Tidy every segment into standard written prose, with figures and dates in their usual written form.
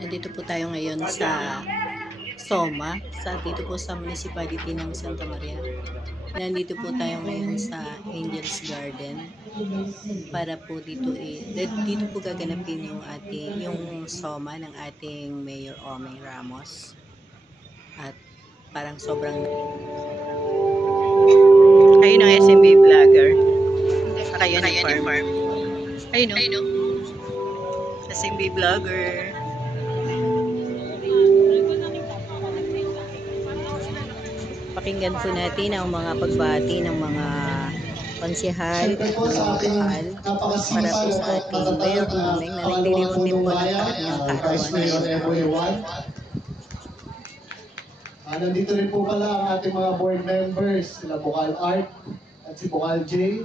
Nandito po tayo ngayon sa SOMA, dito po sa municipality ng Santa Maria. Nandito po tayo ngayon sa Angels Garden para po dito po gaganapin yung SOMA ng ating Mayor Omeng Ramos. At parang sobrang ayun ang SMB vlogger. Naka-uniform. Ayun o. SMB vlogger. Pakinggan po natin ang mga pagbati ng mga konsehal at mga lokal para po sa ating Mayor Omeng na naglilibot din po ng kanyang kaarawan. Nandito rin po pala ang ating mga board members, sila Bukal Art at si Bukal J.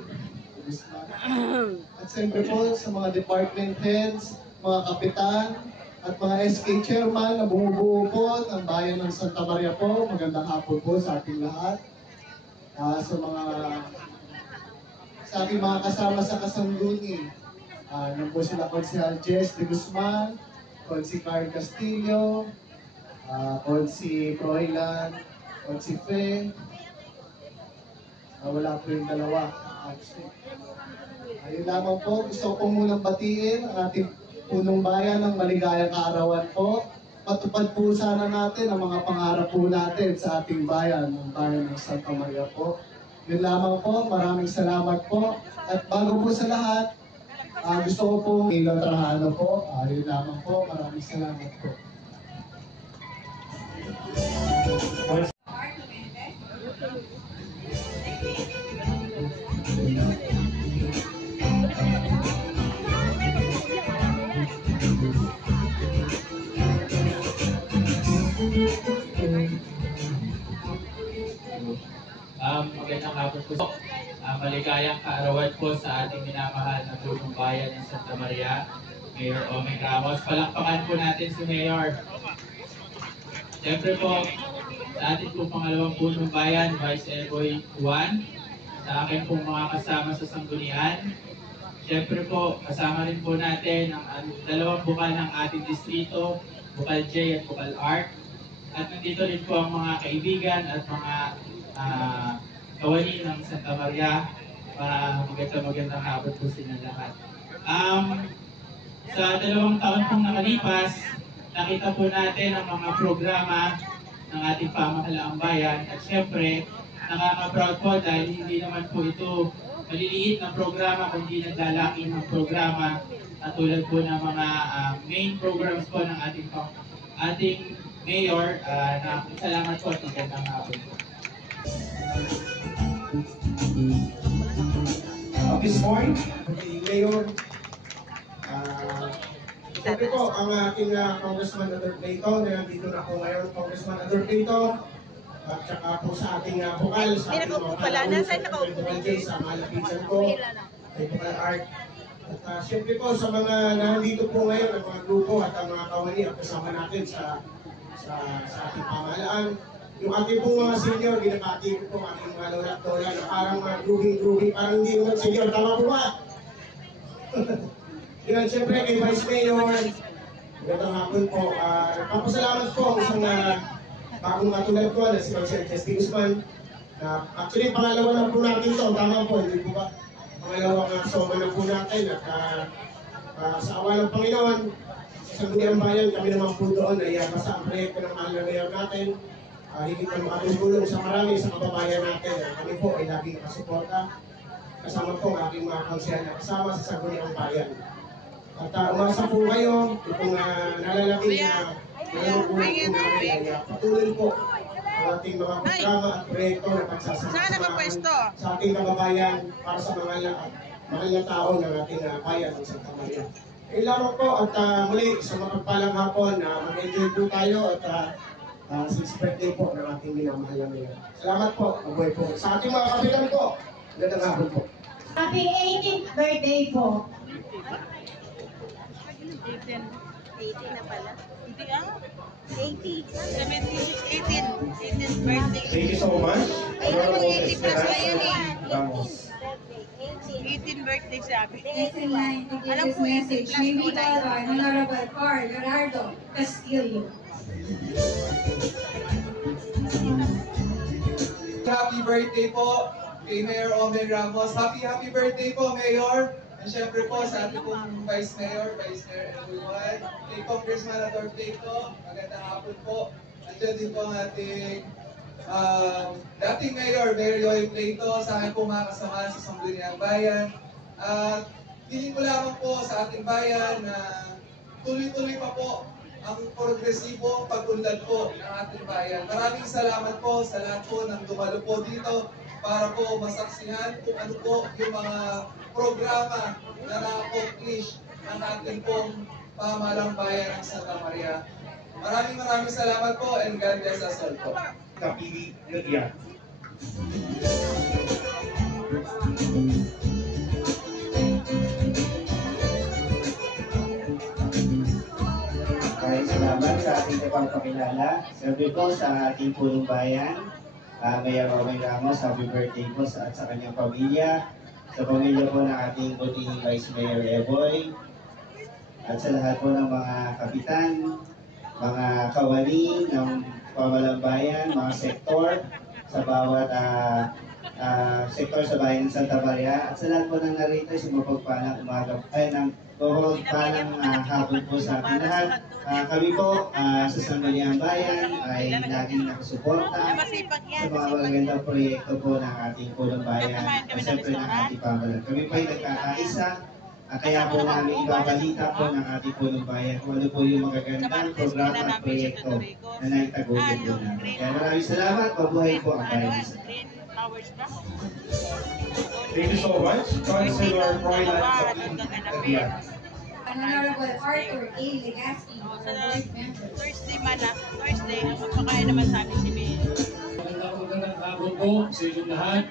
At siyempre po sa mga department heads, mga kapitan, at mga SK chairman na bumubuo po ng bayan ng Santa Maria po. Magandang hapon po sa ating lahat. Sa ating mga kasama sa Kasangguni, nang po sila Konsehal Jess de Guzman, Konsi Carl Castillo, Konsi Proilan, Konsi Fe, wala po yung dalawa. Ayun lamang po, gusto ko munang batiin ang ating punong bayan ng maligayang kaarawan po. Matupad po sana natin ang mga pangarap po natin sa ating bayan, ng bayan ng Santa Maria po. Yun lamang po, maraming salamat po. At bago po sa lahat, gusto ko po Ilan Trajano po. Yun lamang po, maraming salamat po. Magandang hapon po. Maligayang kaarawan po sa ating minamahal na punong bayan ng Santa Maria, Mayor Omeng Ramos. Palakpakan po natin si Mayor. Siyempre po, sa ating pong pangalawang punong bayan, Vice Elboy Juan, sa akin pong mga kasama sa Sanggunian. Siyempre po, kasama rin po natin ang dalawang bukal ng ating distrito, Bukal J at Bukal Art. At nandito rin po ang mga kaibigan at mga kawani ng Santa Maria para magandang hapon po silang lahat. Sa 2 taon pong nakalipas, nakita po natin ang mga programa ng ating pamahalaang bayan at syempre, nakaka-proud po dahil hindi naman po ito maliliit na programa kundi naglalaki ng programa at tulad po ng mga main programs po ng ating Mayor. Salamat po at magandang hapon po. This morning, Mayor, siyempre po ang ating Congressman Adornato, na nandito na po ngayon, Congressman Adornato, at saka po sa ating bukal, sa ating mga kalaun, sa malapitan ko, ay Bukal Art. At siyempre po sa mga nandito po ngayon, ang mga grupo at ang mga kawani at kasama natin sa ating pamahalaan. Yung ating pong mga senior, binabati ko po ating mga lola at lola na parang mga grooving, parang hindi naman senior. Tama po ba? Yun, siyempre kay Vice Mayor, magandang hapon po. Nagpapasalamat po ang isang bagong matulad ko na si Konsehal Jess de Guzman. Actually, pangalawa na po natin ito. Tama po, hindi po ba? Pangalawang SOMA na po natin. At sa awa ng Panginoon, sa Sangguniang Bayan, kami naman po doon ay basta ang proyekto ng mahal na mayor natin. Higit na makatulong sa marami sa kababayan natin. Kami po ay laging kasuporta. Kasama po ang aking mga konsehal na kasama sa Sangguniang Bayan. At umasa po kayo, itong nalalaki na nalulungan po namin ay patuloy po ang ating mga programa at proyekto na pagsasamahan sa ating kababayan para sa mga mahal na tao ng ating bayan ng Santa Maria. Lamang po at muli sa mapagpalang hapon, mag-enjoy po tayo at sa birthday po ng ating minamahal na mayor. Salamat po, mabuhay po. Sa ating mga kapitan po, magandang hapon po. Happy 18th birthday po. 18 na pala. Hindi 80. 18th birthday. Thank you so much. Ay, 80 plus na yan eh. 18. 18 birthday sabi. Next in line to give Alam this ko, 18 message, plus may we two, call our Honorable Carl Leonardo Castillo. Happy birthday po kay Mayor Omen Ramos. Happy birthday po, Mayor. And syempre po sa ating pong Vice Mayor everyone. Kay Congressman Atorte ko, magandang hapon po. Nandiyan din po ang ating dating Mayor Yoy Plato, sa akin po mga kasama sa Sangguniang Bayan. At piling ko lamang po sa ating bayan na tuloy-tuloy pa po ang progresibo pag-unlad po ng ating bayan. Maraming salamat po sa lahat po ng dumalo po dito para po masaksihan kung ano po yung mga programa na na-accomplish ng ating pong pamahalang bayan ng Santa Maria. Maraming salamat po and God bless us all po. Kapili Lydia. Maraming salamat sa ating pagpapakilala. Sabi po sa ating punong bayan, Mayor Omen Ramos, happy birthday po at sa kanyang pamilya, sa pamilya po ng ating buting Vice Mayor Eboy, at sa lahat po ng mga kapitan, mga kawani ng pamahalang bayan, mga sektor, sa bawat sektor sa bayan ng Santa Maria, at sa lahat po ng narito sa mapagpalang umaga, ng mapagpalang hapon po sa ating lahat. Kami po sa Sangguniang Bayan ay laging nakasuporta sa mga magagandang proyekto po ng ating punong bayan at siyempre ng ating pamahalaan. Kami po ay nagkakaisa, kaya po namin ibabalita po ng ating punong bayan kung ano po yung magagandang programa at proyekto na naitagutin po namin. Kaya maraming salamat, mabuhay po ang bayan. Thank you so much, Councilor Froilan Kapili. Honorable Arthur A. Legaspi, our Sa board member. Thursday, ang magpakain naman sa amin si Mayor. Magandang hapon po sa inyong lahat.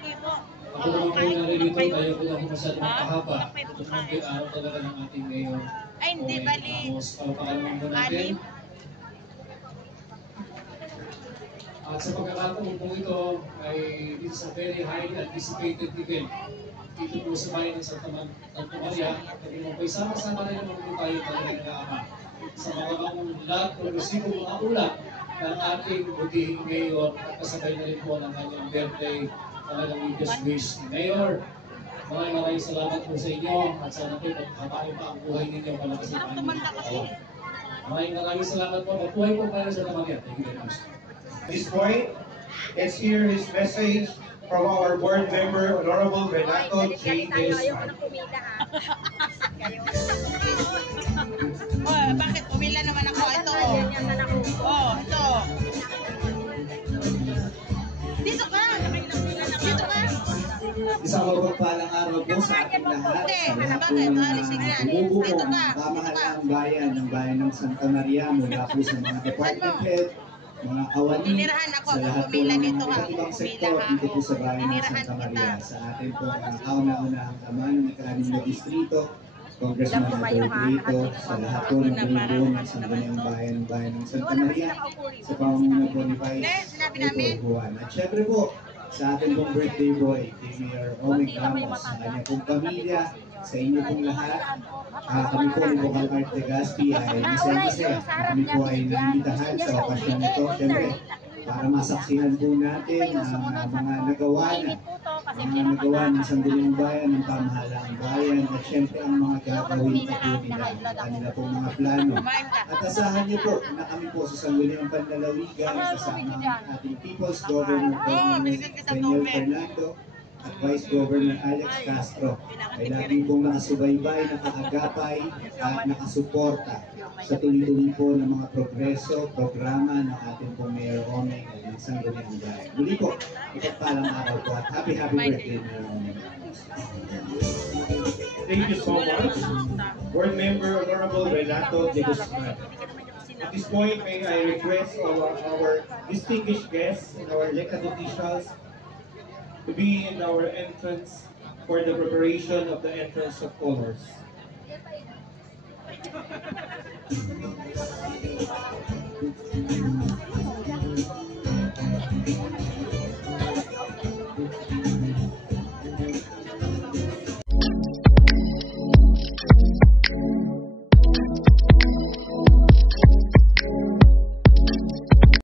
Ako naman po naririto, tayo po ako masyadong makahaba. Ito araw talaga ng ating Mayor. Ay, hindi, bali. Tapos, pagpakaluin po natin. At sa pagkakataon po ito, ay this is a very highly anticipated event. Dito po sa bayan ng Santa Maria, kasi mo po sama-sama rin naman po tayo talaga nag-aama sa mga ulat, progresibo mga ulat ng ating butihing Mayor at kasabay na rin po ng kanyang birthday. Talagang we just wish ni Mayor. Maraming salamat po sa inyo at sana po pagkakain pa ang buhay ninyo malakas sa kanyang. Maraming salamat po. Magbuhay po kayo sa Santa Maria. Thank you very much. At this point, let's hear his message from our board member, Honorable Renato J. Desman. Oh, bakit? Pumila naman ako. Ito. Oh, ito. Dito ka. Dito ka. Isang mapagpalang araw po sa ating lahat, sa lahat po ng bumubuo ng pamahalaan ng bayan ng Santa Maria, mula po sa mga department head, mga kawani, sa lahat po ng mga iba't ibang sektor dito po sa bayan ng Santa Maria. Sa atin po ang kauna-unahang ama ng ika-6 na distrito, Congressman Adolfo Brito, sa lahat po ng bumubuo ng Sangguniang Bayan ng Santa Maria, sa pamumuno po ni Vice Mayor Juan. At syempre po, sa ating pong birthday boy, kay Mayor Omen Ramos, sa kanya pong pamilya, sa inyo pong lahat. Kami po ni Vocal Art Legaspi ay masaya-masaya. Kami po ay nangimitahan sa okasyon ito. Siyempre, para masaksihan po natin ang mga nagawa ng Sangguniang Bayan, ng pamahalaang bayan, at siyempre ang mga gagawin pa po nila, kanila pong mga plano. At asahan niyo po na kami po sa Sangguniang Panlalawigan, kasama ang ating People's Governor, Daniel Fernando, at Vice Governor Alex Castro, ay lagi pong nakasubaybay, nakaagapay at nakasuporta sa tuloy-tuloy po ng mga progreso, programa ng ating pong Mayor Omen ng Sangguniang Bayan. Muli po, ipagpalang araw po at happy birthday, Mayor Omen. Thank you so much, Board Member Honorable Renato de Guzman. At this point, may I request our distinguished guests and our elected officials to be in our entrance for the preparation of the entrance of colors.